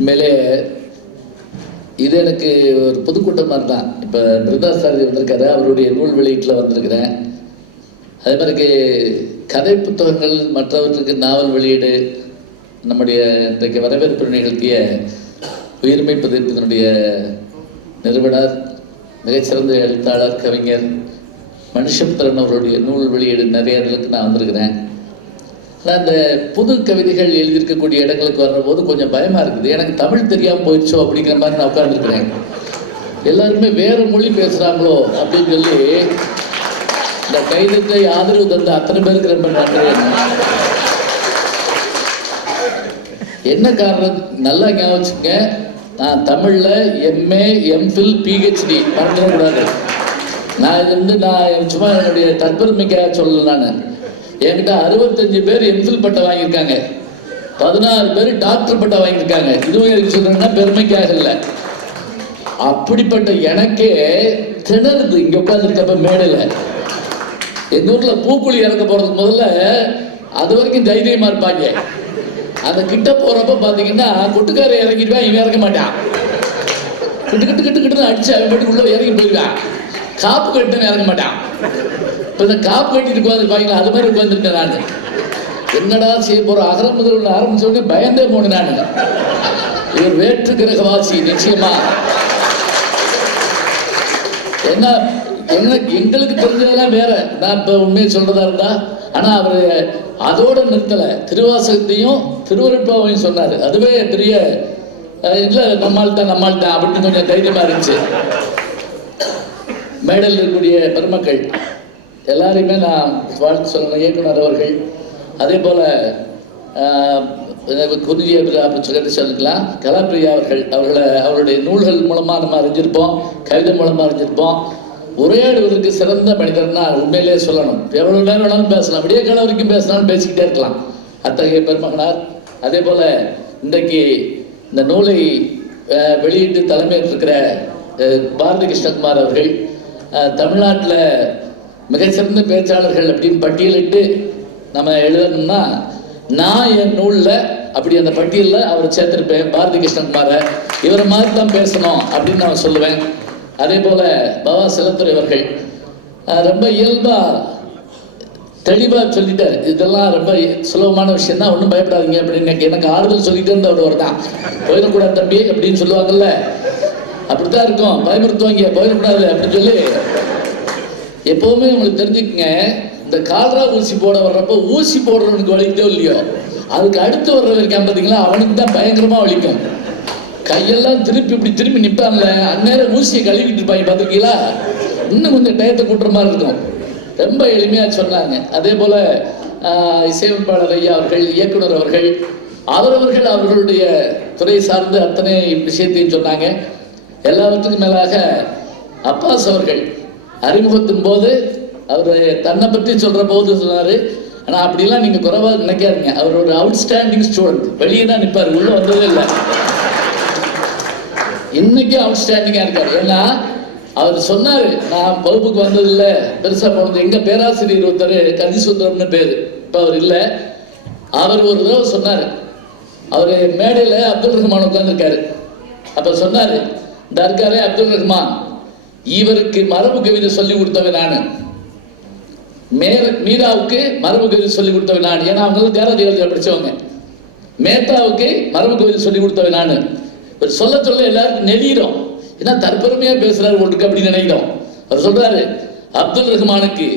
உண்மையிலே இது எனக்கு ஒரு புதுக்கூட்டம் மாதிரி தான் இப்போ மிருதா சாரதி வந்திருக்காரு அவருடைய நூல் வெளியீட்டில் வந்திருக்கிறேன். அதே மாதிரி கதை புத்தகங்கள் மற்றவற்றுக்கு நாவல் வெளியீடு நம்முடைய இன்றைக்கு வரவேற்பு நிகழ்த்திய உயிர்மை பதிப்பதனுடைய நிறுவனர் மிகச்சிறந்த எழுத்தாளர் கவிஞர் மனுஷபுத்திரன் அவருடைய நூல் வெளியீடு நிறைய இடங்களுக்கு நான் வந்திருக்கிறேன். நான் இந்த புது கவிதைகள் எழுதியிருக்கக்கூடிய இடங்களுக்கு வர்றபோது கொஞ்சம் பயமாக இருக்குது. எனக்கு தமிழ் தெரியாமல் போயிடுச்சோ அப்படிங்கிற மாதிரி நான் உட்காந்துருக்கிறேன் எல்லாருமே வேறு மொழி பேசுகிறாங்களோ அப்படின்னு சொல்லி இந்த கைதத்தை ஆதரவு தந்த அத்தனை பேருக்கு ரொம்ப நன்றி. என்ன காரணம்? நல்லா ஞாபகம் நான் தமிழில் எம்ஏ எம்ஃபில் பிஹெச்டி மறந்துடக்கூடாது. நான் இது வந்து நான் சும்மா என்னுடைய தற்பெருமைக்காக சொல்லல நான். என்கிட்ட அறுபத்தஞ்சு பேர் எம்ஃபில் பட்டம் வாங்கியிருக்காங்க. பதினாறு பேர் டாக்டர் பட்டம் வாங்கியிருக்காங்க. இதுவும் எனக்கு சொல்றேன்னா பெருமைக்காக இல்லை. அப்படிப்பட்ட எனக்கே திணறுது. இங்க உட்காந்துருக்கப்ப மேடையில். எங்க ஊர்ல பூக்குழி இறக்க போறதுக்கு முதல்ல அது வரைக்கும் தைரியமா இருப்பாங்க. அந்த கிட்ட போறப்ப பாத்தீங்கன்னா கொட்டுக்கார இறங்கிடுவான் இவன் இறங்க மாட்டான். கிட்டு கிட்டு கிட்டு கிட்டு அடிச்சு அவன் பாட்டுக்கு உள்ள இறங்கி போயிடுவான். காப்பு கட்டுன்னு இறங்க மாட்டான். இப்போ இந்த காப்பு கட்டிட்டு உட்காந்துருப்பாங்களா அது மாதிரி உட்காந்துருக்கேன் நான். என்னடா செய்ய போற? அகரம் முதல் ஆரம்பிச்ச உடனே பயந்தே போனேன் நான். இவர் வேற்று கிரகவாசி நிச்சயமா. என்ன என்ன எங்களுக்கு தெரிஞ்சதெல்லாம் வேற. நான் இப்போ உண்மையை சொல்றதா இருந்தா ஆனா அவர் அதோட நிறுத்தல. திருவாசகத்தையும் திருவருட்பாவையும் சொன்னார். அதுவே பெரிய இல்லை நம்மால் தான் நம்மால் தான் அப்படின்னு கொஞ்சம் தைரியமா இருந்துச்சு. மேடல் இருக்கக்கூடிய பெருமக்கள் எல்லாரையுமே நான் வாழ்த்து சொல்லணும். இயக்குனர் அவர்கள் அதே போல் ஆஹ், குருஜி சொல்லிட்டு சொல்லிக்கலாம். கலாப்பிரியா அவர்கள் அவர்களை அவருடைய நூல்கள் மூலமாக நம்ம அறிஞ்சிருப்போம் கவிதை மூலமாக அறிஞ்சிருப்போம். உரையாடுவதற்கு சிறந்த மனிதர்னா உண்மையிலே சொல்லணும். எவ்வளோ நேரம் வேணாலும் பேசலாம். விடிய காலம் வரைக்கும் பேசினாலும் பேசிக்கிட்டே இருக்கலாம். அத்தகைய பெருமகனார். அதே போல் இன்றைக்கு இந்த நூலை வெளியிட்டு தலைமையேற்றிருக்கிற பாரதி கிருஷ்ணகுமார் அவர்கள் தமிழ்நாட்டில் மிகச்சிறந்த பேச்சாளர்கள் அப்படின்னு பட்டியலிட்டு நம்ம எழுதணும்னா நான் என் நூலில் அப்படி அந்த பட்டியலில் அவர் சேர்த்திருப்பேன் பாரதி கிருஷ்ணகுமாரை இவரை மாதிரி தான் பேசணும் அப்படின்னு நான் சொல்லுவேன். அதே போல் பாபா செலத்துறை அவர்கள். ரொம்ப இயல்பாக தெளிவாக சொல்லிட்டார். இதெல்லாம் ரொம்ப சுலபமான விஷயம் தான் ஒன்றும் பயப்படாதீங்க அப்படின்னு எனக்கு ஆறுதல் சொல்லிட்டு இருந்தவர் தான். போயிடக்கூடாது தம்பி அப்படின்னு சொல்லுவாங்கல்ல. அப்படித்தான் இருக்கும். பயமுறுத்துவாங்க. போயிடக்கூடாது அப்படின்னு சொல்லி எப்பவுமே உங்களுக்கு தெரிஞ்சுக்கங்க இந்த கால்ரா ஊசி போட வர்றப்போ ஊசி போடுறவனுக்கு வலிக்குதோ இல்லையோ அதுக்கு அடுத்து வர்றவன் இருக்கான் பார்த்தீங்களா அவனுக்கு தான் பயங்கரமாக வலிக்கும். கையெல்லாம் திருப்பி இப்படி திரும்பி நிற்பான்ல அந்நேரம் ஊசியை கழுவிட்டு இருப்பாங்க பார்த்துருக்கீங்களா இன்னும் கொஞ்சம் டயத்தை கூட்டுற மாதிரி இருக்கும். ரொம்ப எளிமையாக சொன்னாங்க. அதே போல் இசையமைப்பாளர் ஐயா அவர்கள் இயக்குனர் அவர்கள் அவரவர்கள் அவர்களுடைய துறை சார்ந்த அத்தனை விஷயத்தையும் சொன்னாங்க. எல்லாவற்றுக்கும் மேலாக அப்பாஸ் அவர்கள் அறிமுகத்தின் போது அவர் தன்னை பற்றி சொல்ற போது சொன்னாரு. ஆனா அப்படிலாம் நீங்க குறைவா நினைக்காதீங்க. அவர் ஒரு அவுட்ஸ்டாண்டிங் ஸ்டூடெண்ட் வெளியே தான் நிற்பார் உள்ள வந்ததே இல்லை. இன்னைக்கு அவுட்ஸ்டாண்டிங்கா இருக்காரு. ஏன்னா அவர் சொன்னாரு நான் வகுப்புக்கு வந்ததில்லை பெருசா போனது எங்க பேராசிரியர் ஒருத்தர் கதிசுந்தரம்னு பேரு. இப்ப அவர் இல்லை. அவர் ஒரு தடவை சொன்னாரு. அவர் மேடையில அப்துல் ரஹ்மான் உட்காந்துருக்காரு அப்ப சொன்னாரு தர்காரே அப்துல் ரஹ்மான். இவருக்கு மரபு கவிதை சொல்லி கொடுத்தவன் நான். மேர மீராவுக்கு மரபு கவிதை சொல்லி கொடுத்தவன் நான். ஏன்னா அவங்க தேராஜி கவிதை படிச்சவங்க. மேத்தாவுக்கு மரபு கவிதை சொல்லி கொடுத்தவன் நான். இவர் சொல்ல சொல்ல எல்லாருக்கும் நெளியிடும் ஏன்னா தற்பெருமையா பேசுறாரு ஒன்றுக்கு அப்படின்னு நினைக்கிறோம். அவர் சொல்றாரு அப்துல் ரஹ்மானுக்கு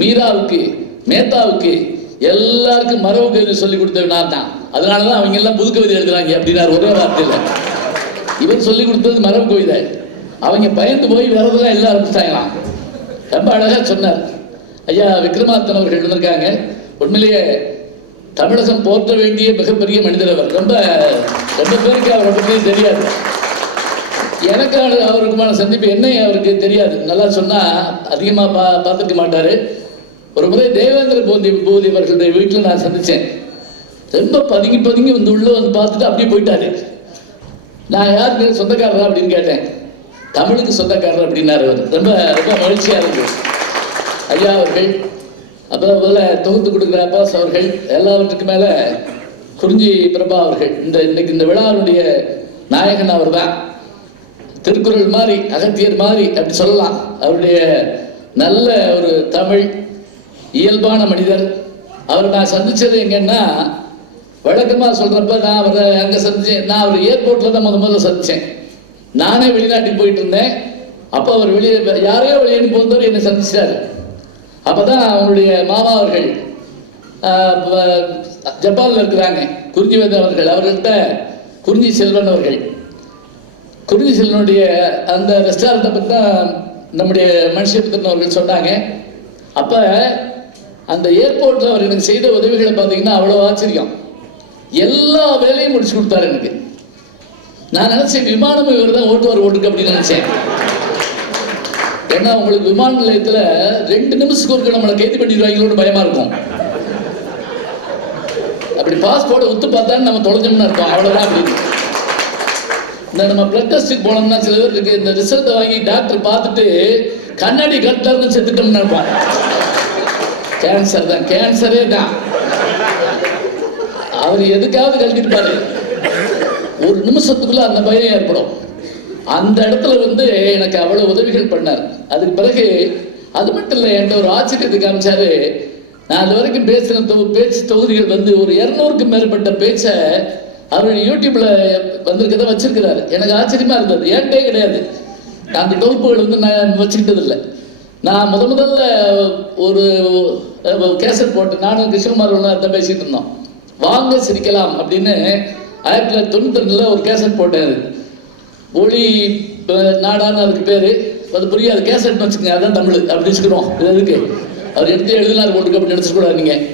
மீராவுக்கு மேத்தாவுக்கு எல்லாருக்கும் மரபு கவிதை சொல்லி கொடுத்தவன் நான் தான். அதனால தான் அவங்க எல்லாம் புது கவிதை எழுதுறாங்க அப்படின்னாரு. ஒரே வார்த்தையில். இவன் சொல்லி கொடுத்தது மரபு கவிதை அவங்க பயந்து போய் வரதெல்லாம் எல்லாம் ஆரம்பிச்சிட்டாங்களாம் ரொம்ப அழகாக சொன்னார். ஐயா விக்ரமாத்தன் அவர்கள் இருந்திருக்காங்க உண்மையிலேயே தமிழகம் போற்ற வேண்டிய மிகப்பெரிய மனிதர் அவர். ரொம்ப ரொம்ப பேருக்கு அவரை பற்றி தெரியாது. எனக்கு அவருக்குமான சந்திப்பு என்ன அவருக்கு தெரியாது. நல்லா சொன்னால் அதிகமாக பா பார்த்துக்க மாட்டார். ஒரு முறை தேவேந்திர போதி போதி அவர்களுடைய வீட்டில் நான் சந்தித்தேன் ரொம்ப பதுங்கி பதுங்கி வந்து உள்ளே வந்து பார்த்துட்டு அப்படியே போயிட்டாரு. நான் யாருக்கு சொந்தக்காரரா அப்படின்னு கேட்டேன். தமிழுக்கு சொந்தக்காரர் அப்படின்னாரு அவர். ரொம்ப ரொம்ப மகிழ்ச்சியா இருக்கு. ஐயா அவர்கள் அப்புறம் முதல்ல தொகுத்து கொடுக்குற அப்பாஸ் அவர்கள் எல்லாவற்றுக்கு மேல குறிஞ்சி பிரபா அவர்கள். இந்த இன்னைக்கு இந்த விழாவினுடைய நாயகன் அவர் தான் திருக்குறள் மாதிரி அகத்தியர் மாதிரி அப்படி சொல்லலாம். அவருடைய நல்ல ஒரு தமிழ் இயல்பான மனிதர். அவர் நான் சந்திச்சது எங்கன்னா வழக்கமாக சொல்கிறப்ப நான் அவரை அங்கே சந்திச்சேன். நான் அவர் ஏர்போர்ட்டில் தான் முத முதல்ல சந்தித்தேன் நானே வெளிநாட்டுக்கு போயிட்டு இருந்தேன் அப்போ அவர் வெளியே யாரையோ வெளியேன்னு போந்தவர் என்னை சந்திச்சார். அப்போ தான் அவனுடைய மாமா அவர்கள் ஜப்பானில் இருக்கிறாங்க குறிஞ்சி அவர்கள். அவர்கள்ட்ட குறிஞ்சி செல்வன் அவர்கள். குறிஞ்சி செல்வனுடைய அந்த ரெஸ்டாரண்ட்டை பற்றி தான் நம்முடைய மனுஷபுத்திரன் அவர்கள் சொன்னாங்க. அப்போ அந்த ஏர்போர்ட்டில் அவர் எனக்கு செய்த உதவிகளை பார்த்தீங்கன்னா அவ்வளோ ஆச்சரியம். எல்லா வேலையும் முடிச்சு கொடுத்தாரு எனக்கு. நான் நினைச்சேன் விமானம் இவர் தான் ஓட்டுவார் ஓட்டுக்கு அப்படின்னு நினைச்சேன். ஏன்னா உங்களுக்கு விமான நிலையத்தில் ரெண்டு நிமிஷத்துக்கு ஒருக்க நம்மளை கைது பண்ணிடுவாங்களோன்னு பயமா இருக்கும். அப்படி பாஸ்போர்ட்டை ஒத்து பார்த்தா நம்ம தொலைஞ்சோம்னு அர்த்தம். அவ்வளோதான் அப்படின்னு இந்த நம்ம பிளட் டெஸ்ட்டுக்கு போனோம்னா சில பேர் இருக்கு இந்த ரிசல்ட்டை வாங்கி டாக்டர் பார்த்துட்டு கண்ணாடி கட்டிலருந்து செத்துட்டோம்னு நினைப்பாங்க. கேன்சர் தான் கேன்சரே தான். அவர் எதுக்காவது கழட்டிருப்பாரு ஒரு நிமிஷத்துக்குள்ள அந்த பயம் ஏற்படும். அந்த இடத்துல வந்து எனக்கு அவ்வளவு உதவிகள் பண்ணார். அதுக்கு பிறகு அது மட்டும் இல்லை என்கிட்ட ஒரு ஆச்சரியத்தை காமிச்சாரு. நான் அது வரைக்கும் பேசின தொகு பேச்சு தொகுதிகள் வந்து ஒரு இரநூறுக்கும் மேற்பட்ட பேச்சை அவர் யூடியூப்ல வந்திருக்கதை வச்சிருக்கிறாரு. எனக்கு ஆச்சரியமா இருந்தது. ஏன்டே கிடையாது. நான் அந்த தொகுப்புகள் வந்து நான் வச்சுக்கிட்டது இல்லை. நான் முத முதல்ல ஒரு கேசட் போட்டு நானும் கிருஷ்ணகுமார் தான் பேசிட்டு இருந்தோம். வாங்க சிரிக்கலாம் அப்படின்னு ஆயிரத்தி தொள்ளாயிரத்தி தொண்ணூத்தி ஒரு கேசட் போட்டார். ஒளி அஹ், நாடான்னு அதுக்கு பேர். அது புரியாது. கேசட் வச்சுக்கோங்க. அதான் தமிழ். அப்படி வச்சுக்கிறோம். இது எதுக்கு? அவர் எடுத்து எழுதினார் போட்டுக்கு அப்படி நினச்சிக்கூடாது நீங்கள்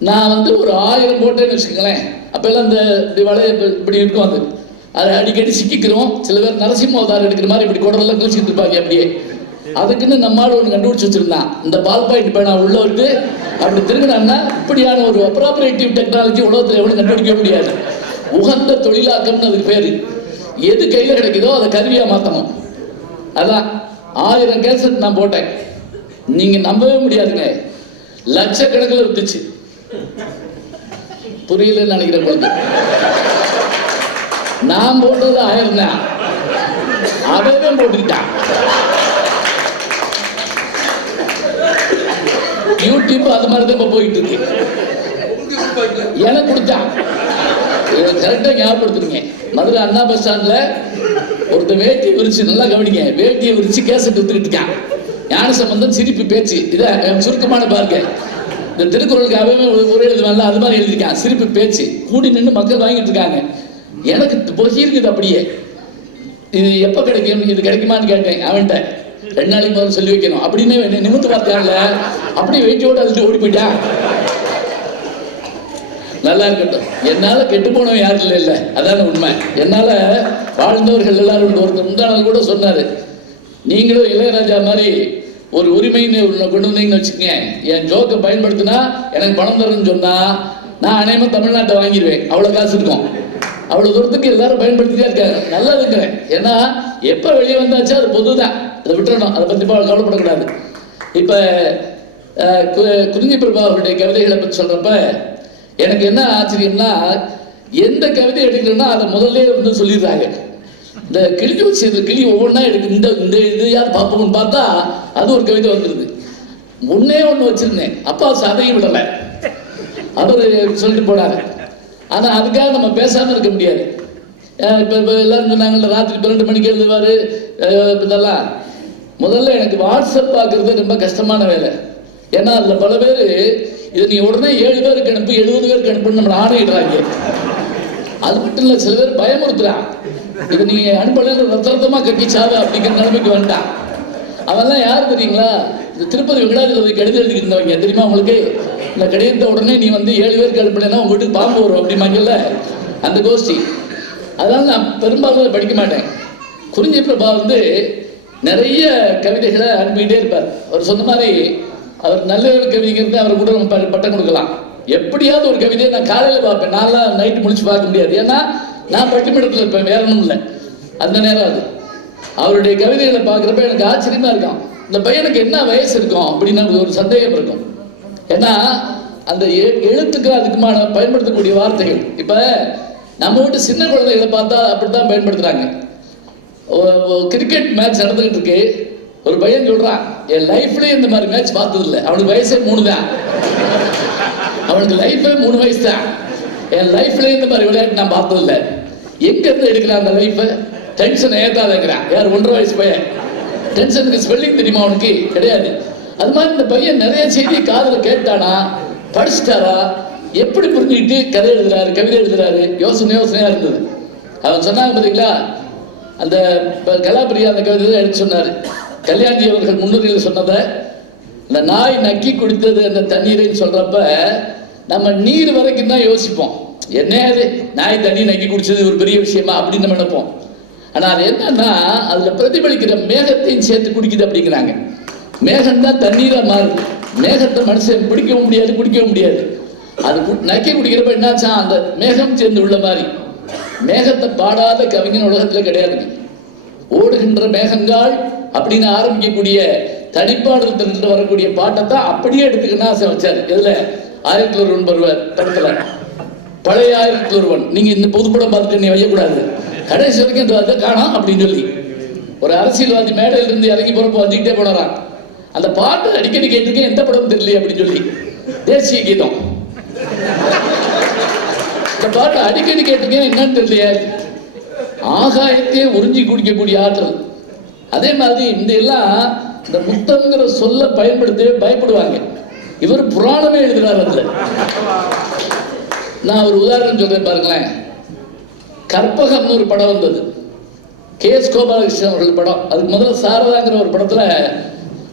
நான் வந்து ஒரு ஆயிரம் போட்டேன்னு வச்சுக்கோங்களேன். அப்போல்லாம் இந்த இப்படி வளைய இப்படி இருக்கும் அது. அதை அடிக்கடி சிக்கிக்கிறோம். சில பேர் நரசிம்ம அவதாரம் எடுக்கிற மாதிரி இப்படி குடலாம் கிழிச்சிட்டு இருப்பாங்க அப்படியே. அதுக்குன்னு நம்மால் ஒன்று கண்டுபிடிச்சு வச்சிருந்தான். இந்த பால் பாயிண்ட் பேனா உள்ள விட்டு அப்படி திரும்பினான்னா இப்படியான ஒரு அப்ராபரேட்டிவ் டெக்னாலஜி உலகத்தில் எவ்வளோ கண்டுபிடிக்க முடியாது. உகந்த தொழிலாக்கம்னு அதுக்கு பேர். எது கையில் கிடைக்குதோ அதை கருவியாக மாற்றணும் அதான் ஆயிரம் கேசட் நான் போட்டேன். நீங்க நம்பவே முடியாதுங்க. லட்சக்கணக்கில் இருந்துச்சு. புரியலன்னு நினைக்கிறேன் உங்களுக்கு. நான் போட்டது ஆயிரம் தான் அவன் போட்டுக்கிட்டான். யூடியூப் அது மாதிரி தான் இப்போ போயிட்டு இருக்கு எனக்கு கொடுத்தான் இதை கரெக்டாக ஞாபகப்படுத்துறீங்க மதுரை அண்ணா பஸ் ஸ்டாண்டில் ஒருத்தன் வேட்டியை விரிச்சு நல்லா கவனிங்க. வேட்டியை விரிச்சு கேசட் எடுத்துக்கிட்டு இருக்கான். ஞான சம்பந்தம் சிரிப்பு பேச்சு. இதை சுருக்கமான பாருங்க. இந்த திருக்குறளுக்கு அவன் ஒரு எழுதுவான்ல அது மாதிரி எழுதியிருக்கான். சிரிப்பு பேச்சு. கூடி நின்று மக்கள் வாங்கிட்டு இருக்காங்க. எனக்கு பொகி இருக்குது அப்படியே. இது எப்போ கிடைக்கும்? இது கிடைக்குமான்னு கேட்டேன். அவன்கிட்ட. ரெண்டு நாளைக்கு முதல்ல சொல்லி வைக்கணும். அப்படின்னு என்னை நிமித்து பார்த்தாங்கல்ல அப்படியே வெயிட்டோடு அதுட்டு ஓடி போயிட்டா? நல்லா இருக்கட்டும். என்னால் கெட்டு போனவன் யாரும் இல்லை இல்லை. அதான உண்மை. என்னால் வாழ்ந்தவர்கள் எல்லாரும் ஒருத்தர் முந்தானால் கூட சொன்னார். நீங்களும் இளையராஜா மாதிரி ஒரு உரிமைன்னு ஒண்ணு கொண்டு வந்தீங்கன்னு வச்சுக்கங்க. என் ஜோக்கை பயன்படுத்தினா எனக்கு பணம் தரணும்னு சொன்னால் நான் அநேகமாக தமிழ்நாட்டை வாங்கிடுவேன். அவ்வளோ காசு இருக்கும். அவ்வளோ தூரத்துக்கு எல்லாரும் பயன்படுத்திட்டே இருக்காங்க. இருக்கிறேன். ஏன்னா எப்போ வெளியே வந்தாச்சும் அது பொது தான் அதை விட்டுறணும் அதை பற்றி கவலைப்படக்கூடாது. இப்போ குறிஞ்சி பிரபா அவருடைய கவிதைகளை பற்றி சொல்கிறப்ப எனக்கு என்ன ஆச்சரியம்னா எந்த கவிதை எடுக்கணும்னா அதை முதல்ல வந்து சொல்லிடுறாங்க. இந்த கிளி வச்சு கிளி ஒவ்வொன்றா எடுக்கு இந்த இந்த இது யார் பார்ப்போம்னு பார்த்தா அது ஒரு கவிதை வந்துடுது ஒன்னே ஒன்று வச்சிருந்தேன். அப்பா சதையும் விடலை. அவர் சொல்லிட்டு போனார். ஆனால் அதுக்காக நம்ம பேசாமல் இருக்க முடியாது. இப்போ இப்போ எல்லாரும் சொன்னாங்கல்ல ராத்திரி பன்னெண்டு மணிக்கு எழுதுவார். இதெல்லாம். முதல்ல எனக்கு வாட்ஸ்அப் பார்க்கறது ரொம்ப கஷ்டமான வேலை. ஏன்னா அதுல பல பேர் இதை நீ உடனே ஏழு பேருக்கு அனுப்பு எழுபது பேருக்கு அனுப்புன்னு நம்மளை ஆணையிடுறாங்க. அது மட்டும் இல்லை சில பேர் பயமுறுத்துறான் இது நீ அனுப்பலன்னு ரத்தரத்தமா கட்டி சாவு அப்படிங்கிற நிலைமைக்கு வந்துட்டான். அவெல்லாம் யார் தெரியுங்களா? இந்த திருப்பதி வெங்கடாஜலபதி கடிதம் எழுதிட்டு இருந்தவங்க. தெரியுமா உங்களுக்கு? இந்த கடிதத்தை உடனே நீ வந்து ஏழு பேருக்கு அனுப்பலைன்னா உங்க வீட்டுக்கு பாம்பு வரும் அப்படிமாங்கல்ல அந்த கோஷ்டி. அதனால நான் பெரும்பாலும் படிக்க மாட்டேன். குறிஞ்சி பிரபா வந்து நிறைய கவிதைகளை அனுப்பிக்கிட்டே இருப்பார். அவர் சொன்ன மாதிரி அவர் நல்ல ஒரு கவிதைங்கிறது அவர் கூட நம்ம ப- பட்டம் கொடுக்கலாம். எப்படியாவது ஒரு கவிதையை நான் காலையில் பார்ப்பேன். நான்லாம் நைட்டு முடிச்சு பார்க்க முடியாது. ஏன்னா நான் பட்டிமன்றத்தில் இருப்பேன். வேற ஒன்றும் இல்லை. அந்த நேரம் அது. அவருடைய கவிதைகளை பார்க்குறப்ப எனக்கு ஆச்சரியமா இருக்கும். இந்த பையனுக்கு என்ன வயசு இருக்கும் அப்படின்னு ஒரு சந்தேகம் இருக்கும். ஏன்னா அந்த எ- எழுத்துக்கு அதுக்குமான பயன்படுத்தக்கூடிய வார்த்தைகள். இப்போ நம்ம வீட்டு சின்ன குழந்தைகளை பார்த்தா அப்படித்தான் பயன்படுத்துறாங்க. கிரிக்கெட் மேட்ச் நடந்துகிட்டு இருக்கு. ஒரு பையன் சொல்றான் என் லைஃப்லயே இந்த மாதிரி மேட்ச் பார்த்தது இல்லை அவனுக்கு வயசே மூணு தான். அவனுக்கு லைஃபே மூணு வயசு தான். என் லைஃப்லயே இந்த மாதிரி விளையாட்டு நான் பார்த்தது இல்லை எங்க இருந்து எடுக்கிறான் அந்த லைஃபை டென்ஷன் ஏத்தாதங்கிறான். யார் ஒன்றரை வயசு பையன். டென்ஷனுக்கு ஸ்பெல்லிங் தெரியுமா அவனுக்கு? கிடையாது. அது மாதிரி இந்த பையன் நிறைய செய்தி காதில் கேட்டானா படிச்சிட்டாரா? எப்படி புரிஞ்சுக்கிட்டு கதை எழுதுறாரு கவிதை எழுதுறாரு? யோசனை யோசனையா இருந்தது. அவன் சொன்னாங்க பார்த்தீங்களா அந்த கலாபிரியா அந்த கவிதை தான் எடுத்து சொன்னார். கல்யாணி அவர்கள் முன்னுரையில் சொன்னதை இந்த நாய் நக்கி குடித்தது அந்த தண்ணீரைன்னு சொல்கிறப்ப நம்ம நீர் வரைக்கும் தான் யோசிப்போம். என்ன அது? நாய் தண்ணி நக்கி குடிச்சது ஒரு பெரிய விஷயமா? அப்படின்னு நம்ம நினைப்போம். ஆனால் அது என்னன்னா அதில் பிரதிபலிக்கிற மேகத்தையும் சேர்த்து குடிக்குது அப்படிங்கிறாங்க. மேகம் தான் தண்ணீராக மாறுது. மேகத்தை மனுஷன் பிடிக்கவும் முடியாது குடிக்கவும் முடியாது. அது நக்கி குடிக்கிறப்ப என்னாச்சா அந்த மேகம் சேர்ந்து உள்ள மாதிரி. மேகத்தை பாடாத கவிஞன் உலகத்துல கிடையாதுங்க ஓடுகின்ற மேகங்கால் அப்படின்னு ஆரம்பிக்கக்கூடிய தனிப்பாடல் திரண்டு வரக்கூடிய பாட்டை தான் அப்படியே எடுத்துக்கணும் ஆசை வச்சார். இதுல ஆயிரத்தி ஒருவன் பருவர் படத்துல பழைய ஆயிரத்தி ஒருவன் நீங்க இந்த பொதுப்படம் பார்த்துட்டு நீ வையக்கூடாது. கடைசி வரைக்கும் இந்த அதை காணோம் அப்படின்னு சொல்லி. ஒரு அரசியல்வாதி மேடையில இருந்து இறங்கி போறப்ப வந்துக்கிட்டே போனாராம். அந்த பாட்டு அடிக்கடி கேட்டிருக்கேன் எந்த படம் தெரியல அப்படின்னு சொல்லி. தேசிய கீதம். பாட்டு அடிக்கடி கேட்டீங்க என்னன்னு தெரியலையே. ஆகாயத்தையே உறிஞ்சி குடிக்கக்கூடிய ஆற்றல். அதே மாதிரி இந்த எல்லாம் இந்த முத்தம்ங்கிற சொல்ல பயன்படுத்தவே பயப்படுவாங்க. இவர் புராணமே எழுதுறாரு அதுல. நான் ஒரு உதாரணம் சொல்றேன் பாருங்களேன். கற்பகம்னு ஒரு படம் வந்தது. கே எஸ் கோபாலகிருஷ்ணன் அவர்கள் படம். அதுக்கு முதல்ல சாரதாங்கிற ஒரு படத்துல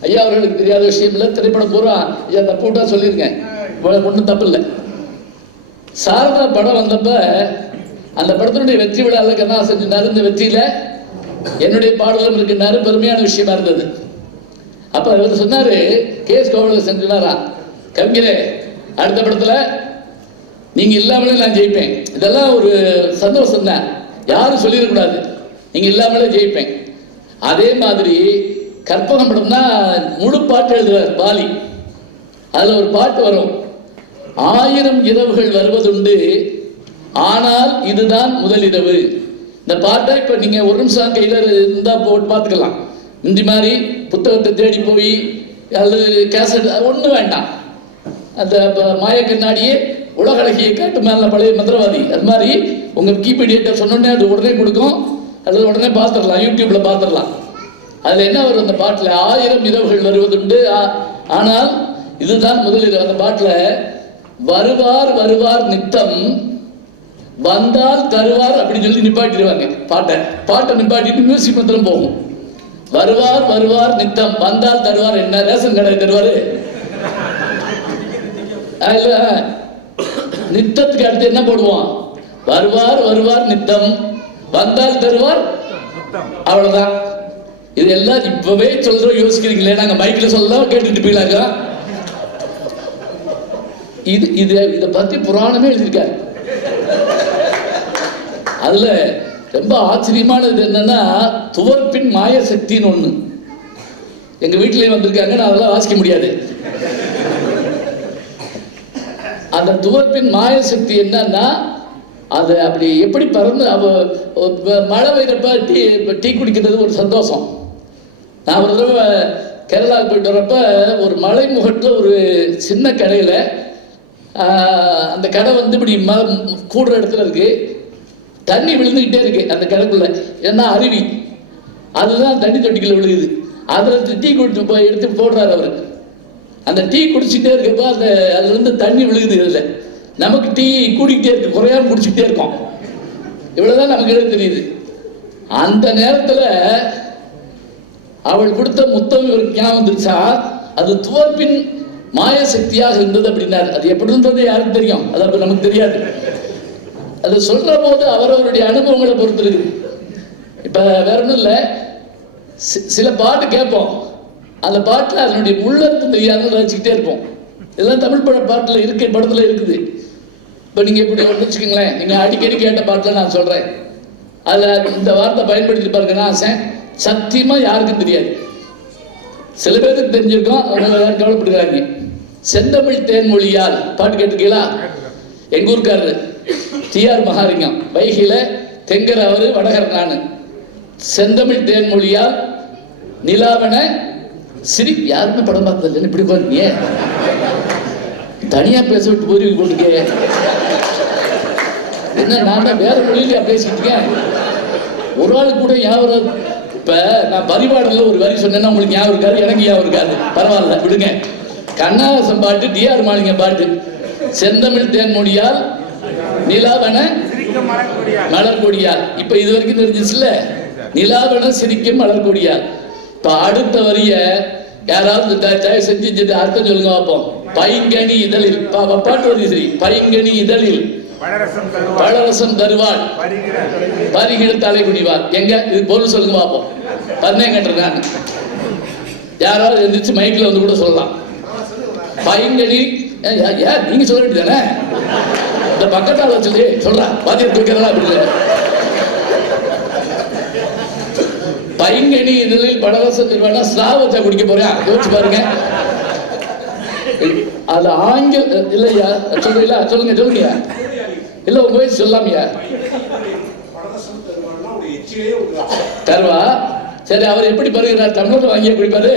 ஐயா அவர்களுக்கு தெரியாத விஷயம் இல்லை. திரைப்படம் பூரா ஐயா தப்பு விட்டா சொல்லியிருக்கேன். ஒன்றும் தப்பு இல்லை. சாரதா படம் வந்தப்ப அந்த படத்தினுடைய வெற்றி விழாவில் கண்ணாசன் செஞ்சிருந்தாரு இந்த வெற்றியில என்னுடைய பாடலும் இருக்கின்றாரு பெருமையான விஷயமா இருந்தது. அப்ப அவர் சொன்னாரு கே எஸ் கோபாலகிருஷ்ணன் சொன்னாரா கவிஞரே அடுத்த படத்துல நீங்க இல்லாமலே நான் ஜெயிப்பேன். இதெல்லாம் ஒரு சந்தோஷம் தான். யாரும் சொல்லிடக்கூடாது நீங்க இல்லாமலே ஜெயிப்பேன். அதே மாதிரி கற்பகம் படம் தான் முழு பாட்டு எழுதுவார் பாலி. அதுல ஒரு பாட்டு வரும். ஆயிரம் இரவுகள் வருவதுண்டு. ஆனால் இதுதான் முதலிரவு. இந்த பாட்டை இப்ப நீங்க ஒரு நிமிஷம் கையில இருந்தா போட்டு பார்த்துக்கலாம். முந்தி மாதிரி புத்தகத்தை தேடி போய் அல்லது கேசட் ஒன்றும் வேண்டாம். அந்த மாய கண்ணாடியே உலகழகிய கேட்டு மேல பழைய மந்திரவாதி. அது மாதிரி உங்க விக்கிபீடியத்தை சொன்னோடனே அது உடனே கொடுக்கும். அல்லது உடனே பார்த்துடலாம் யூடியூப்ல பார்த்துடலாம். அதுல என்ன வரும் அந்த பாட்டுல? ஆயிரம் இரவுகள் வருவதுண்டு. ஆனால் இதுதான் முதலில் அந்த பாட்டுல வருவார் வருவார் நித்தம். வந்தால் தருவார் அப்படின்னு சொல்லி நிப்பாட்டிடுவாங்க. பாட்டை. பாட்டை நிப்பாட்டிட்டு மியூசிக் மந்திரம் போகும். வருவார் வருவார் நித்தம். வந்தால் தருவார் என்ன? ரேஷன் கடை தருவாரு. நித்தத்துக்கு அடுத்து என்ன போடுவோம்? வருவார் வருவார் நித்தம். வந்தால் தருவார் அவ்வளவுதான். இது எல்லாம் இப்பவே சொல்றோம் யோசிக்கிறீங்களே. நாங்க மைக்ல சொல்லலாம் கேட்டுட்டு போயிடலாங்க இது இது இதை பத்தி புராணமே எழுதியிருக்காரு. அதுல ரொம்ப ஆச்சரியமானது என்னன்னா துவர்ப்பின் மாய சக்தின்னு ஒண்ணு. எங்க வீட்டிலேயே வந்திருக்காங்க நான் அதெல்லாம் வாசிக்க முடியாது. அந்த துவர்ப்பின் மாய சக்தி என்னன்னா அது அப்படி எப்படி பறந்து அவ மழை பெய்கிறப்ப டீ டீ குடிக்கிறது ஒரு சந்தோஷம். நான் ஒரு தடவை கேரளாவுக்கு போயிட்டு வரப்ப ஒரு மலை முகட்டில் ஒரு சின்ன கடையில் அந்த கடை வந்து இப்படி ம கூடுற இடத்துல இருக்கு. தண்ணி விழுந்துக்கிட்டே இருக்கு அந்த கடைக்குள்ள. ஏன்னா அருவி. அதுதான் தண்ணி தொட்டிக்குள்ள விழுகுது. அதில் டீ குடிச்சு போய் எடுத்து போடுறாரு அவர். அந்த டீ குடிச்சுட்டே இருக்கப்போ அந்த அதுலேருந்து தண்ணி விழுகுது இதில் நமக்கு டீ கூடிக்கிட்டே இருக்கு. குறையாம குடிச்சிக்கிட்டே இருக்கோம். இவ்வளோதான் நமக்கு இடம் தெரியுது. அந்த நேரத்தில் அவள் கொடுத்த முத்தம் இவருக்கு ஞாபகம் வந்துருச்சா? அது துவர்ப்பின் மாய சக்தியாக இருந்தது அப்படின்னார். அது எப்படி இருந்தது யாருக்கு தெரியும்? அது அப்ப நமக்கு தெரியாது. அது சொல்ற போது அவரவருடைய அனுபவங்களை பொறுத்து இருக்குது இப்ப வேற ஒன்றும் இல்லை. சில பாட்டு கேட்போம். அந்த பாட்டில் அதனுடைய உள்ளர்த்தம் தெரியாதுன்னு ரசிச்சுக்கிட்டே இருப்போம். இதெல்லாம் தமிழ் பட பாட்டில் இருக்கு படத்தில் இருக்குது. இப்போ நீங்கள் இப்படி ஒன்று வச்சுக்கோங்களேன். நீங்கள் அடிக்கடி கேட்ட பாட்டில் நான் சொல்கிறேன் அதில் இந்த வார்த்தை பயன்படுத்தி பாருங்கன்னா ஆசை. சத்தியமாக யாருக்கும் தெரியாது. சில பேருக்கு தெரிஞ்சிருக்கோம் அவங்க எல்லாரும் கவலைப்படுறாங்க செந்தமிழ் தேன்மொழியால் பாட்டு கேட்டிருக்கீங்களா? எங்க ஊருக்காரரு டிஆர் மகாலிங்கம். வைகையில் தெங்கர் அவரு வடகர் நான். செந்தமிழ் தேன்மொழியால் நிலாவன சிரி. யாருமே படம் பார்த்ததில்லை இப்படி பாருங்க தனியா பேச விட்டு போய் என்ன நான் வேற மொழியில பேசிட்டு இருக்கேன். ஒரு ஆள் கூட ஞாபகம் இப்ப நான் பரிபாடல ஒரு வரி சொன்னேன்னா உங்களுக்கு ஞாபகம் இருக்காது எனக்கு ஞாபகம் இருக்காது. பரவாயில்ல விடுங்க. கண்ணாசம் பாட்டு டிஆர் மாளிகை பாட்டு. செந்தமிழ் தேன்மொழியால் நிலாவன மலர்கொடியால். இப்ப இது வரைக்கும் தெரிஞ்சிச்சுல நிலாவன சிரிக்கும் மலர்கொடியால். இப்ப அடுத்த வரிய யாராவது தயவு செஞ்சு அர்த்தம் சொல்லுங்க பார்ப்போம் பைங்கனி இதழில். பாட்டு வருது சரி. பைங்கனி இதழில். பழரசம் தருவாள். பரிகிட தலை குனிவார் எங்க? இது பொருள் சொல்லுங்க பார்ப்போம் பண்ணேன் கேட்டேன் நான். யாராவது எந்திரிச்சு மைக்கில் வந்து கூட சொல்லலாம். பயங்கடி ஏன், நீங்க சொல்ல வேண்டியதானே? இந்த பக்கத்தால சொல்லி சொல்றா பாத்தியம் தூக்கிறதா அப்படி இல்லை பைங்கனி இதழில் படரசத்தில் வேணா ஸ்ராவத்தை குடிக்க போறேன் யோசிச்சு பாருங்க. அது ஆங்கில இல்லையா? சொல்றீங்களா? சொல்லுங்க சொல்லுங்க. இல்ல உங்க வயசு சொல்லாமையா? தருவா? சரி அவர் எப்படி பருகிறார்? தமிழ்நாட்டில் வாங்கிய குடிப்பாரு.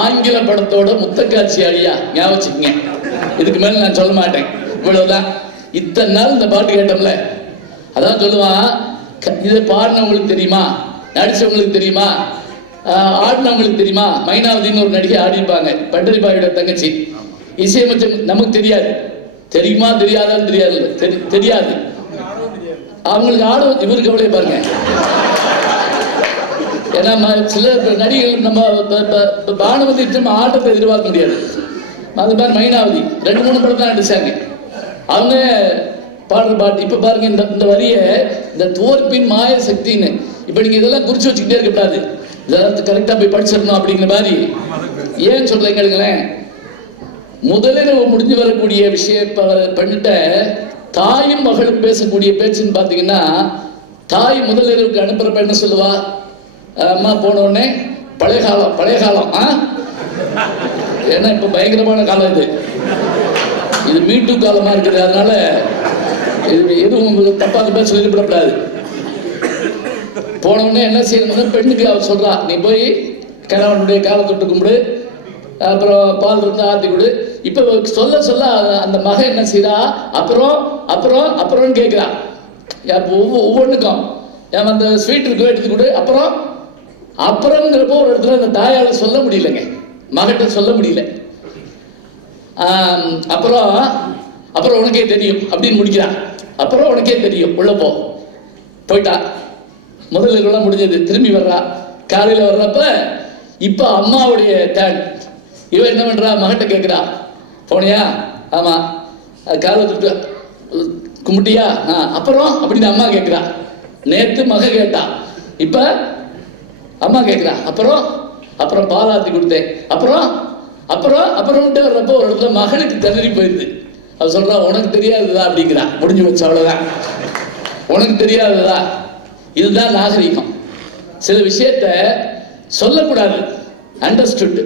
ஆங்கில படத்தோட முத்தக்காட்சி அழியா ஞாபகம் இதுக்கு மேல நான் சொல்ல மாட்டேன். இவ்வளவுதான். இத்தனை நாள் இந்த பாட்டு கேட்டோம்ல. அதான் சொல்லுவான் இதை பாடினவங்களுக்கு தெரியுமா? நடிச்சவங்களுக்கு தெரியுமா? ஆடினவங்களுக்கு தெரியுமா? மைனாவதின்னு ஒரு நடிகை ஆடிப்பாங்க பண்டரிபாயோட தங்கச்சி. இசையமைச்ச நமக்கு தெரியாது. தெரியுமா தெரியாதான்னு தெரியாது. தெரி தெரியாது. அவங்களுக்கு ஆடும் இவருக்கு கவலை பாருங்க. ஏன்னா சில நடிகர்கள் நம்ம பானுமதி நம்ம ஆட்டத்தை எதிர்பார்க்க முடியாது. அது மாதிரி மைனாவதி. ரெண்டு மூணு படம் தான் நடிச்சாங்க. அவங்க பாடுற பாட்டு இப்போ பாருங்க இந்த இந்த வரியை இந்த தோற்பின் மாய சக்தின்னு. இப்போ நீங்க இதெல்லாம் குறிச்சு வச்சுக்கிட்டே இருக்கக்கூடாது இதெல்லாம் கரெக்டாக போய் படிச்சிடணும் அப்படிங்கிற மாதிரி ஏன் சொல்றேன் கேளுங்களேன். முதலில் முடிஞ்சு வரக்கூடிய விஷயம் அவர் பண்ணிட்ட தாயும் மகளும் பேசக்கூடிய பேச்சுன்னு பார்த்தீங்கன்னா தாய் முதலிரவுக்கு அனுப்புறப்ப என்ன சொல்லுவா அம்மா போன உடனே பழைய காலம் பழைய காலம் ஆ? ஏன்னா இப்போ பயங்கரமான காலம் இது. இது மீட்டு காலமாக இருக்குது அதனால இது எதுவும் உங்களுக்கு தப்பாக பேச சொல்லிவிடப்படாது. போன உடனே என்ன செய்யணும்னு பெண்ணுக்கு அவர் சொல்கிறா நீ போய் கணவனுடைய காலை தொட்டு கும்பிடு அப்புறம் பால் இருந்தா ஆற்றி கொடு. இப்போ சொல்ல சொல்ல அந்த மகன் என்ன செய்கிறா அப்புறம் அப்புறம் அப்புறம்னு கேட்குறா ஒவ்வொன்றுக்கும் ஏன் அந்த ஸ்வீட் இருக்கோ எடுத்து கொடு அப்புறம் அப்புறம்ங்கிறப்போ ஒரு இடத்துல அந்த தாயால் சொல்ல முடியலங்க. மகட்ட சொல்ல முடியல. அப்புறம் அப்புறம் உனக்கே தெரியும் அப்படின்னு முடிக்கிறான். அப்புறம் உனக்கே தெரியும். உள்ள போ. போயிட்டா. முதல்ல இதெல்லாம் முடிஞ்சது. திரும்பி வர்றா. காலையில் வர்றப்ப இப்போ அம்மாவுடைய டேன் இவன் என்ன பண்ணுறா மகட்ட கேட்குறா போனியா? ஆமாம் காலை தொட்டு கும்பிட்டியா? ஆ அப்புறம் அப்படின்னு அம்மா கேட்குறா நேற்று மக கேட்டா. இப்போ அம்மா கேட்குறா அப்புறம் அப்புறம் பாலாத்தி கொடுத்தேன். அப்புறம் அப்புறம் அப்புறம்ட்டு வர்றப்போ ஒரு இடத்துல மகனுக்கு திணறி போயிருது. அவ சொல்றா உனக்கு தெரியாதுதா அப்படிங்கிறா. முடிஞ்சு வச்சு அவ்வளோதான் உனக்கு தெரியாததா இதுதான் நாகரிகம். சில விஷயத்த சொல்லக்கூடாது. அண்டர்ஸ்டுட்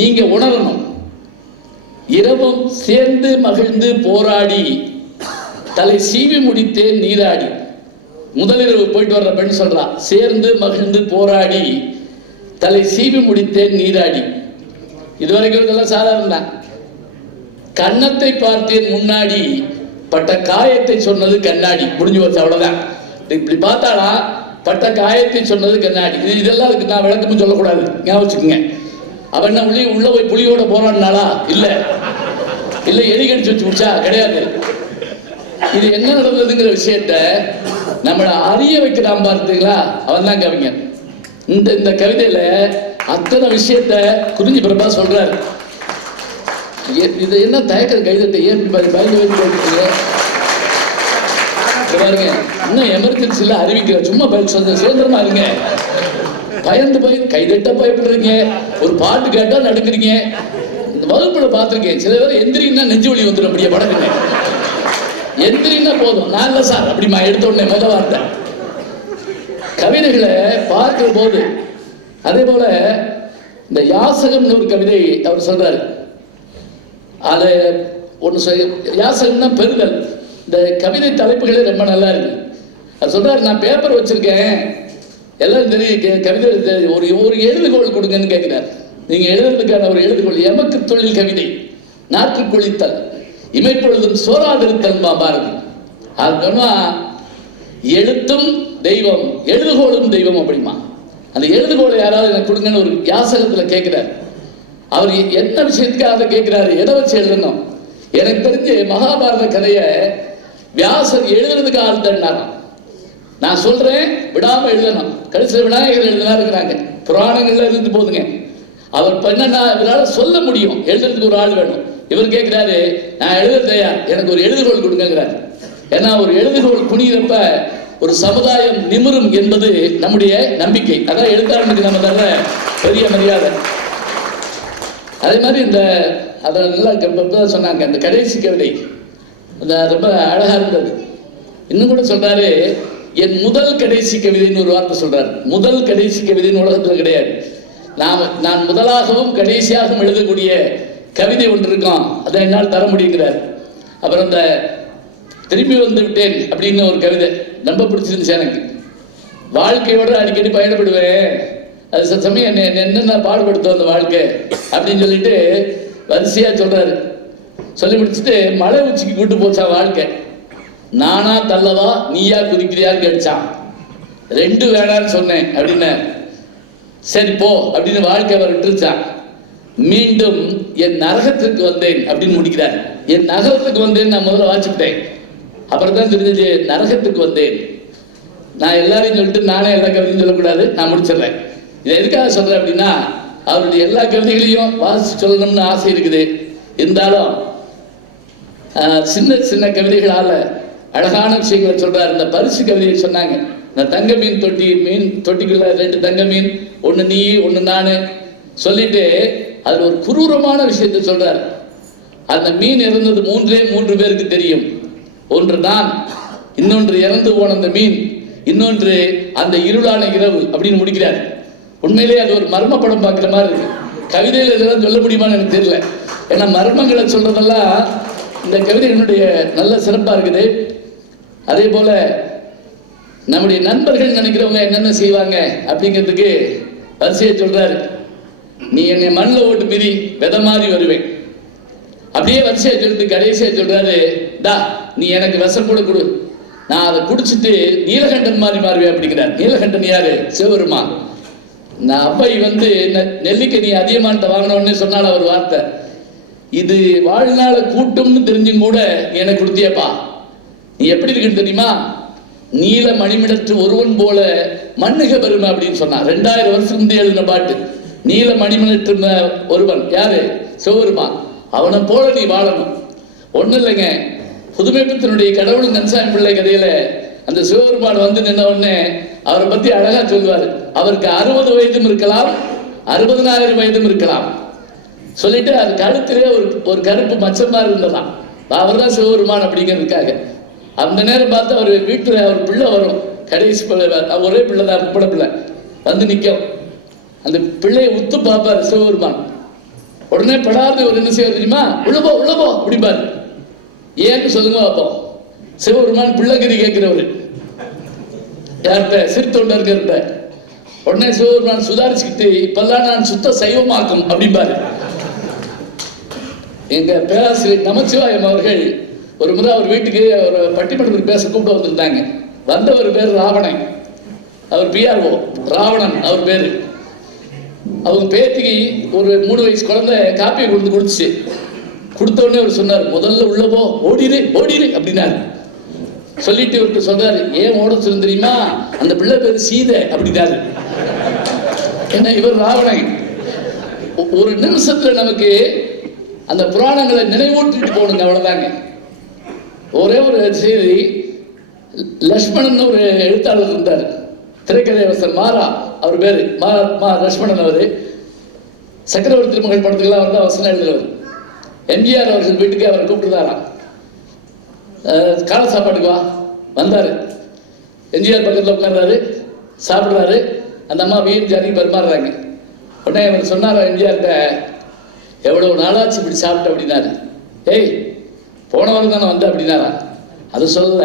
நீங்க உணரணும். இரவும் சேர்ந்து மகிழ்ந்து போராடி தலை சீவி முடித்தேன் நீராடி. முதலிரவு போயிட்டு வர்ற பெண் சொல்றா சேர்ந்து மகிழ்ந்து போராடி. தலை சீவி முடித்தேன் நீராடி. இதுவரைக்கும் இதெல்லாம் சாதாரண கன்னத்தை பார்த்தேன் முன்னாடி பட்ட காயத்தை சொன்னது கண்ணாடி. முடிஞ்சு வச்சு அவ்வளவுதான். இப்படி பார்த்தாடா பட்ட காயத்தை சொன்னது கண்ணாடி. இது இதெல்லாம் அதுக்கு நான் விளக்கமும் சொல்லக்கூடாது. ஞாபகம் வச்சுக்கோங்க. அவன் என்ன உள்ளே உள்ள போய் புலியோட போறான்னாலா இல்ல. இல்ல எலி கடிச்சு வச்சு முடிச்சா கிடையாது. இது என்ன நடந்ததுங்கிற விஷயத்த நம்மளை அறிய வைக்கிறான் பார்த்தீங்களா? அவன் தான் கவிஞன். இந்த இந்த கவிதையில அத்தனை விஷயத்த குறிஞ்சி பிரபா சொல்றாரு. ஏ- இது என்ன தயக்கிற கவிதத்தை ஏன் இப்படி பயந்து பயந்து பாருங்க இன்னும் எமர்ஜென்சில அறிவிக்கிற சும்மா பயந்து சொந்த சுதந்திரமா இருங்க. பயந்து போய் கைதட்ட பயப்படுறீங்க ஒரு பாட்டு கேட்டா நடக்கிறீங்க. இந்த வகுப்புல பார்த்துருக்கேன். சில பேர் எந்திரின்னா நெஞ்சு வலி வந்துடும் அப்படியே படக்குங்க எந்திரின்னா போதும். நான் இல்லை சார். அப்படிமா எடுத்த உடனே முத வார்த்தை. கவிதைகளை பார்க்கிற போது அதே போல இந்த யாசகம்னு ஒரு கவிதை அவர் சொல்றாரு. அதை ஒன்று சொல் யாசகம்னா பெறுதல் இந்த கவிதை தலைப்புகளே ரொம்ப நல்லா இருக்கு. அது சொல்றாரு நான் பேப்பர் வச்சிருக்கேன். எல்லாம் தெரியும் கே- கவிதை ஒரு ஒரு எழுதுகோள் கொடுங்கன்னு கேட்கிறார் நீங்க எழுதுறதுக்கான ஒரு எழுதுகோள். எமக்கு தொழில் கவிதை. நாற்று குளித்தல். இமைப்பொழுதும் சோறாதிருத்தல் பாரதி. அது சொன்னா எழுத்தும் தெய்வம் எழுதுகோளும் தெய்வம் அப்படிமா. அந்த எழுதுகோளை யாராவது எனக்கு கொடுங்கன்னு ஒரு யாசகத்தில் கேட்கிறார். அவர் என்ன விஷயத்துக்காக அதை கேட்கிறாரு? எதை வச்சு எழுதணும்? எனக்கு தெரிஞ்சு மகாபாரத கதையை வியாசர் எழுதுறதுக்கு ஆள் தண்ணாராம் நான் சொல்றேன் விடாம எழுதணும். கடைசியில் விநாயகர் எழுதினா இருக்கிறாங்க. புராணங்கள்ல இருந்து போதுங்க. அவர் பண்ணனா இவரால் சொல்ல முடியும். எழுதுறதுக்கு ஒரு ஆள் வேணும். இவர் கேட்கிறாரு நான் எழுத தயார் எனக்கு ஒரு எழுதுகோள் கொடுங்கிறார் ஏன்னா ஒரு எழுதுகோள் குனிகிறப்ப ஒரு சமுதாயம் நிமிரும் என்பது நம்முடைய நம்பிக்கை. அதான் எழுத்தாளனுக்கு நம்ம தர பெரிய மரியாதை. அதே மாதிரி இந்த அதை நல்லா சொன்னாங்க இந்த கடைசி கவிதை. அந்த ரொம்ப அழகா இருந்தது. இன்னும் கூட சொல்றாரு என் முதல் கடைசி கவிதைன்னு ஒரு வார்த்தை சொல்றாரு. முதல் கடைசி கவிதைன்னு உலகத்தில் கிடையாது. நாம் நான் முதலாகவும் கடைசியாகவும் எழுதக்கூடிய கவிதை ஒன்று இருக்கும். அதை என்னால் தர முடியுங்கிறார். அப்புறம் இந்த திரும்பி வந்து விட்டேன் அப்படின்னு ஒரு கவிதை ரொம்ப பிடிச்சிருந்துச்சு எனக்கு. வாழ்க்கையோட அடிக்கடி பயணப்படுவேன். அது சில சமயம் என்ன என்னென்ன பாடுபடுத்தும் அந்த வாழ்க்கை அப்படின்னு சொல்லிட்டு வரிசையாக சொல்கிறாரு சொல்லி முடிச்சுட்டு மலை உச்சிக்கு கூட்டு போச்சா வாழ்க்கை. நானா தள்ளவா நீயா குதிக்கிறியான்னு கேட்டான். ரெண்டு வேணான்னு சொன்னேன் அப்படின்னு சரி போ அப்படின்னு வாழ்க்கை அவர் விட்டுருச்சான். மீண்டும் என் நரகத்திற்கு வந்தேன் அப்படின்னு முடிக்கிறார். என் நகரத்துக்கு வந்தேன் நான் முதல்ல வாசிப்பிட்டேன் அப்புறம் தான் தெரிஞ்சது நரகத்துக்கு வந்தேன். நான் எல்லாரையும் சொல்லிட்டு நானே எல்லா கவிதையும் சொல்லக்கூடாது நான் முடிச்சிடுறேன். இதை எதுக்காக சொல்றேன் அப்படின்னா அவருடைய எல்லா கவிதைகளையும் வாசி சொல்லணும்னு ஆசை இருக்குது. இருந்தாலும் சின்ன சின்ன கவிதைகளால அழகான விஷயங்களை சொல்றாரு. இந்த பரிசு கவிதையை சொன்னாங்க. இந்த தங்க மீன் தொட்டி மீன் தொட்டிக்குள்ள ரெண்டு தங்க மீன் ஒன்று நீ ஒன்று நான் சொல்லிட்டு அதில் ஒரு குரூரமான விஷயத்தை சொல்றார். அந்த மீன் இறந்தது மூன்றே மூன்று பேருக்கு தெரியும். ஒன்று நான் இன்னொன்று இறந்து போன அந்த மீன் இன்னொன்று அந்த இருளான இரவு அப்படின்னு முடிக்கிறார். உண்மையிலேயே அது ஒரு மர்ம படம் பார்க்குற மாதிரி இருக்கு. கவிதையில் இதெல்லாம் சொல்ல முடியுமான்னு எனக்கு தெரியல. ஏன்னா மர்மங்களை சொல்றதெல்லாம் இந்த கவிதை என்னுடைய நல்ல சிறப்பாக இருக்குது. அதே போல நம்முடைய நண்பர்கள் நினைக்கிறவங்க என்னென்ன செய்வாங்க அப்படிங்கிறதுக்கு வரிசையை சொல்றாரு. நீ என்னை மண்ணில் ஓட்டு மிதி விதை மாதிரி வருவேன். அப்படியே வரிசையா சொல்லிட்டு கடைசியாக சொல்கிறாரு டா நீ எனக்கு விஷம் கூட கொடு. நான் அதை குடிச்சிட்டு நீலகண்டன் மாதிரி மாறுவேன் அப்படிங்கிறார். நீலகண்டன் யாரு? சிவருமா நான் அவ்வை வந்து நெ- நீ அதிகமான்ட்ட வாங்கினோடனே சொன்னால் அவர் வார்த்தை. இது வாழ்நாள கூட்டம்னு தெரிஞ்சும் கூட எனக்கு கொடுத்தியப்பா. நீ எப்படி இருக்குன்னு தெரியுமா? நீல மணிமிடற்று ஒருவன் போல மண்ணுக பெருமை அப்படின்னு சொன்னான். ரெண்டாயிரம் வருஷத்துக்கு முந்தைய எழுதின பாட்டு. நீல மணிமணிட்டு இருந்த ஒருவன் யாரு? சிவபெருமான். அவனை போல நீ வாழணும். ஒன்றும் இல்லைங்க புதுமைப்பித்தனுடைய கடவுளும் கன்சாமி பிள்ளை கதையில அந்த சிவபெருமான் வந்து நின்ன உடனே அவரை பத்தி அழகா சொல்லுவார். அவருக்கு அறுபது வயதும் இருக்கலாம் அறுபதனாயிரம் வயதும் இருக்கலாம். சொல்லிட்டு அது கழுத்திலே ஒரு ஒரு கருப்பு மச்சம் மாதிரி இருந்ததாம். அவர் தான் சிவபெருமான் அப்படிங்கிறதுக்காக. அந்த நேரம் பார்த்து அவர் வீட்டுல அவர் பிள்ளை வரும். கடைசி ஒரே பிள்ளை தான் பிள்ளை. வந்து நிற்கும் அந்த பிள்ளையை உத்து பார்ப்பார் சிவபெருமான். உடனே படாது ஒரு என்ன செய்வார் தெரியுமா? உள்ளபோ உள்ளபோ அப்படிம்பார். ஏன்னு சொல்லுங்க பார்ப்போம் சிவபெருமான் பிள்ளைகிரி கேட்கிறவர். யார்கிட்ட? சிறுத்தொண்டர்கிட்ட உடனே சிவபெருமான் சுதாரிச்சுக்கிட்டு இப்பெல்லாம் நான் சுத்த சைவமாக்கும் அப்படிம்பாரு. எங்க பேராசிரியர் நமச்சிவாயம் அவர்கள் ஒரு முறை அவர் வீட்டுக்கு ஒரு பட்டிமன்றத்துக்கு பேச கூப்பிட்டு வந்திருந்தாங்க. வந்தவர் பேர் ராவணன். அவர் பிஆர்ஓ ராவணன் அவர் பேரு. அவங்க பேத்திக்கு ஒரு மூணு வயசு குழந்தை காப்பியை கொடுத்து குடிச்சு கொடுத்த உடனே அவர் சொன்னார் முதல்ல உள்ள போ ஓடிரு ஓடிரு அப்படின்னாரு. சொல்லிட்டு இவர்கிட்ட சொல்றாரு ஏன் ஓட சொல்லு தெரியுமா? அந்த பிள்ளை பேர் சீதை அப்படின்னாரு. ஏன்னா இவர் ராவணன். ஒரு நிமிஷத்துல நமக்கு அந்த புராணங்களை நினைவூட்டிட்டு போகணுங்க அவ்வளவுதாங்க. ஒரே ஒரு செய்தி லக்ஷ்மணன் ஒரு எழுத்தாளர் இருந்தார். திரைக்கதையரசர் மாறா அவர் பேர் மா மா லக்ஷ்மணன் அவர். சக்கரவர்த்தி திருமகள் படத்துக்கெல்லாம் வந்து தான் வசனம் எம்ஜிஆர் அவர்கள் வீட்டுக்கு அவரை கூப்பிட்டுதாராம். அஹ், காலை சாப்பாட்டுக்கு வா. வந்தார். எம்ஜிஆர் பக்கத்தில் உட்கார்றாரு. சாப்பிட்றாரு. அந்த அம்மா வீண் ஜாதிக்கு பரிமாறுறாங்க. உடனே அவர் சொன்னார் எம்ஜிஆர்கிட்ட எவ்வளோ நாளாச்சு இப்படி சாப்பிட்ட? அப்படின்னாரு. ஏய் போன வாரம் தானே வந்த அப்படின்னாரா அது சொல்ல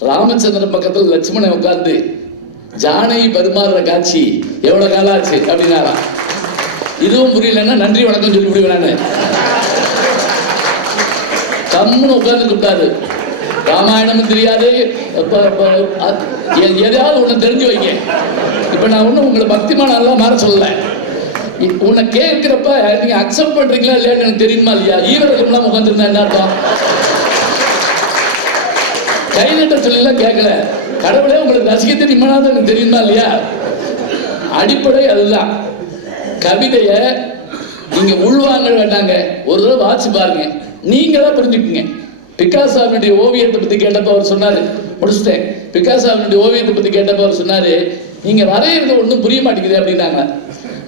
ராமச்சந்திரன் பக்கத்தில் லட்சுமணன் உட்கார்ந்து ஜானகி பரிமாறுற காட்சி எவ்வளவு காலம் ஆச்சு அப்படின்னாரா இதுவும் புரியலன்னா நன்றி வணக்கம் சொல்லி விடுவேன் கம்முன்னு உட்கார்ந்து கூப்பிட்டாரு. ராமாயணமும் தெரியாது. அ- எதையாவது ஒண்ணு தெரிஞ்சு வைங்க. இப்ப நான் ஒண்ணும் உங்களை பக்திமான எல்லாம் மாற சொல்லல. உன்னை கேட்கிறப்ப நீங்க அக்செப்ட் பண்றீங்களா இல்லையான்னு எனக்கு தெரியுமா இல்லையா? ஈரகம் உட்காந்துருந்தா என்ன அர்த்தம்? கைதட்ட சொல்லலாம் கேட்கல கடவுளே உங்களுக்கு ரசிக்க தெரியுமா எனக்கு தெரியுமா இல்லையா? அடிப்படை அதுதான். கவிதைய நீங்க உள்வாங்க வேண்டாங்க. ஒரு தடவை வாட்சி பாருங்க. நீங்களா புரிஞ்சுக்குங்க. பிகாசாவினுடைய ஓவியத்தை பத்தி கேட்டப்ப அவர் சொன்னாரு. முடிச்சுட்டேன். பிகாசாவினுடைய ஓவியத்தை பத்தி கேட்டப்ப அவர் சொன்னாரு நீங்க வரையிறது ஒண்ணும் புரிய மாட்டேங்குது அப்படின்னாங்க.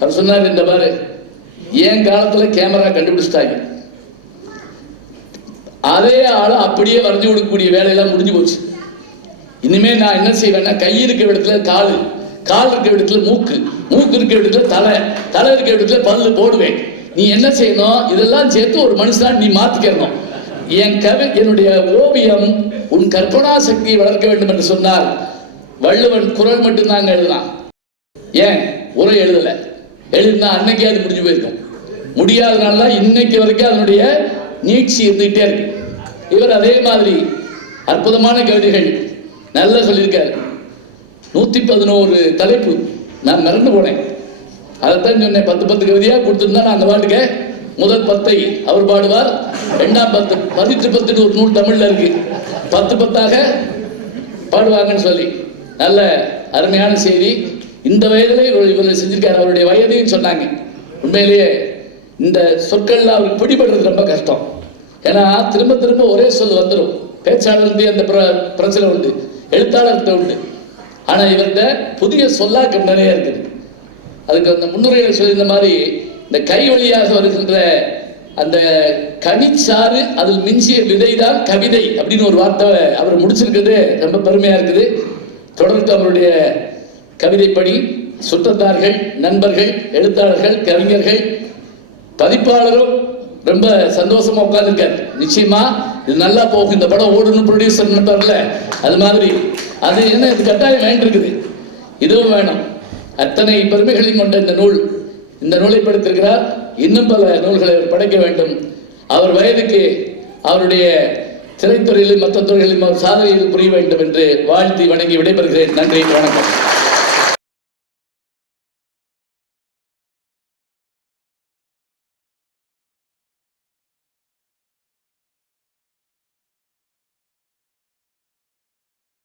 அவர் சொன்னாரு இந்த பாரு என் காலத்துல கேமரா கண்டுபிடிச்சிட்டாங்க. அதே ஆளை அப்படியே வரைஞ்சு கொடுக்கக்கூடிய வேலையெல்லாம் முடிஞ்சு போச்சு. இனிமே நான் என்ன செய்வேன்னா கை இருக்க இடத்துல கால் கால் இருக்க இடத்துல மூக்கு மூக்கு இருக்க இடத்துல தலை தலை இருக்க இடத்துல பல்லு போடுவேன். நீ என்ன செய்யணும்? இதெல்லாம் சேர்த்து ஒரு மனுஷனா நீ மாத்திக்கிறணும் என் கவி என்னுடைய ஓவியம் உன் கற்பனா சக்தியை வளர்க்க வேண்டும் என்று சொன்னார் வள்ளுவன் குரல் மட்டும்தாங்க எழுதினான். ஏன்? உரை எழுதலை. எழுதினா அன்னைக்கே அது முடிஞ்சு போயிருக்கும். முடியாதனால இன்னைக்கு வரைக்கும் அதனுடைய நீட்சி இருந்துகிட்டே இருக்கு. இவர் அதே மாதிரி அற்புதமான கவிதைகள் நல்லா சொல்லியிருக்காரு. நூத்தி பதினோரு தலைப்பு. நான் மறந்து போனேன். அதைத்தான் சொன்னேன். பத்து பத்து கவிதையா கொடுத்துருந்தா நான் அந்த பாட்டுக்கு முதல் பத்தை அவர் பாடுவார். ரெண்டாம் பத்து பதிற்று பத்துன்னு ஒரு நூல் தமிழ்ல இருக்கு. பத்து பத்தாக பாடுவாங்கன்னு சொல்லி. நல்ல அருமையான செய்தி. இந்த வயதில் இவர் இவர் செஞ்சிருக்காரு. அவருடைய வயதையும் சொன்னாங்க. உண்மையிலேயே இந்த சொற்கள்லாம் அவருக்கு பிடிபடுறது ரொம்ப கஷ்டம். ஏன்னா திரும்ப திரும்ப ஒரே சொல் வந்துடும் பேச்சாளர்கிட்ட அந்த பிர- பிரச்சனை உண்டு. எழுத்தாளர்கிட்ட உண்டு. ஆனால் இவர்கிட்ட புதிய சொல்லாக்கம் நிறைய இருக்குது. அதுக்கு அந்த முன்னுரையில் சொல்லியிருந்த மாதிரி இந்த கை வழியாக வருகின்ற அந்த கனிச்சாறு அதில் மிஞ்சிய விதைதான் கவிதை அப்படின்னு ஒரு வார்த்தை அவர் முடிச்சிருக்கிறது. ரொம்ப பெருமையாக இருக்குது. தொடர்ந்து அவருடைய கவிதைப்படி சுற்றத்தார்கள் நண்பர்கள் எழுத்தாளர்கள் கவிஞர்கள் பதிப்பாளரும் ரொம்ப சந்தோஷமா உட்கார்ந்துருக்காரு. நிச்சயமா இது நல்லா போகும். இந்த படம் ஓடணும் ப்ரொடியூசர் நினைப்பார்ல அது மாதிரி அது என்ன இது கட்டாயம் வேண்டியிருக்குது. இதுவும் வேணும். அத்தனை பெருமைகளையும் கொண்ட இந்த நூல் இந்த நூலை படுத்திருக்கிறார். இன்னும் பல நூல்களை அவர் படைக்க வேண்டும். அவர் வயதுக்கு அவருடைய திரைத்துறையிலும் மற்ற துறைகளிலும் அவர் சாதனைகள் புரிய வேண்டும் என்று வாழ்த்தி வணங்கி விடைபெறுகிறேன். நன்றி வணக்கம்.